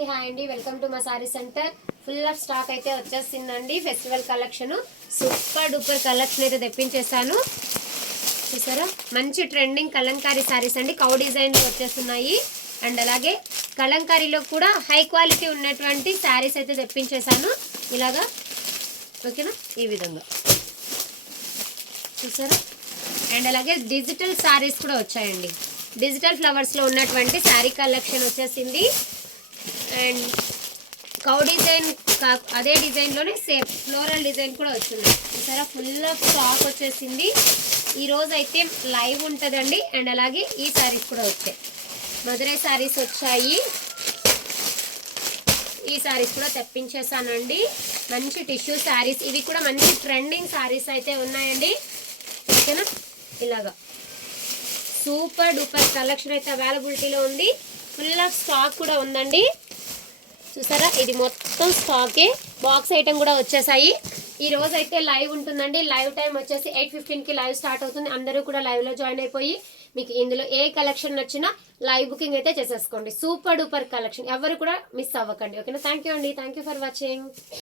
అందరికీ హాయ్ అండి. Welcome to మా sorry centre. Full of stock అయితే వచ్చేసిందండి. Festival collection, super duper collection అయితే తెప్పించేసాను. చూసారా, మంచి ట్రెండింగ్ కలంకారీ సారీస్ అండి. కౌ డిజైన్ వచ్చేస్తున్నాయి. అండ్ అలాగే కలంకారీలో కూడా హై క్వాలిటీ ఉన్నటువంటి సారీస్ అయితే తెప్పించేసాను. ఇలాగా ఓకేనా, ఈ విధంగా చూసారా. అండ్ అలాగే డిజిటల్ సారీస్ కూడా వచ్చాయండి. డిజిటల్ ఫ్లవర్స్లో ఉన్నటువంటి శారీ కలెక్షన్ వచ్చేసింది. అండ్ కౌ డిజైన్ అదే డిజైన్లోనే సేమ్ ఫ్లోరల్ డిజైన్ కూడా వచ్చింది. చూసారా, ఫుల్ ఆఫ్ స్టాక్ వచ్చేసింది. ఈరోజు అయితే లైవ్ ఉంటుందండి. అండ్ అలాగే ఈ శారీస్ కూడా వచ్చాయి. మధురై శారీస్ వచ్చాయి. ఈ శారీస్ కూడా తెప్పించేసానండి. మంచి టిష్యూ శారీస్, ఇవి కూడా మంచి ట్రెండింగ్ శారీస్ అయితే ఉన్నాయండి. ఓకేనా, ఇలాగా సూపర్ డూపర్ కలెక్షన్ అయితే అవైలబిలిటీలో ఉంది. ఫుల్ ఆఫ్ స్టాక్ కూడా ఉందండి. చూసారా, ఇది మొత్తం స్టాకే. బాక్స్ ఐటమ్ కూడా వచ్చేసాయి. ఈ రోజు అయితే లైవ్ ఉంటుందండి. లైవ్ టైం వచ్చేసి 8:15కి లైవ్ స్టార్ట్ అవుతుంది. అందరూ కూడా లైవ్లో జాయిన్ అయిపోయి మీకు ఇందులో ఏ కలెక్షన్ నచ్చినా లైవ్ బుకింగ్ అయితే చేసేసుకోండి. సూపర్ డూపర్ కలెక్షన్, ఎవరు కూడా మిస్ అవ్వకండి. ఓకేనా, థ్యాంక్ యూ అండి. Thank you for watching.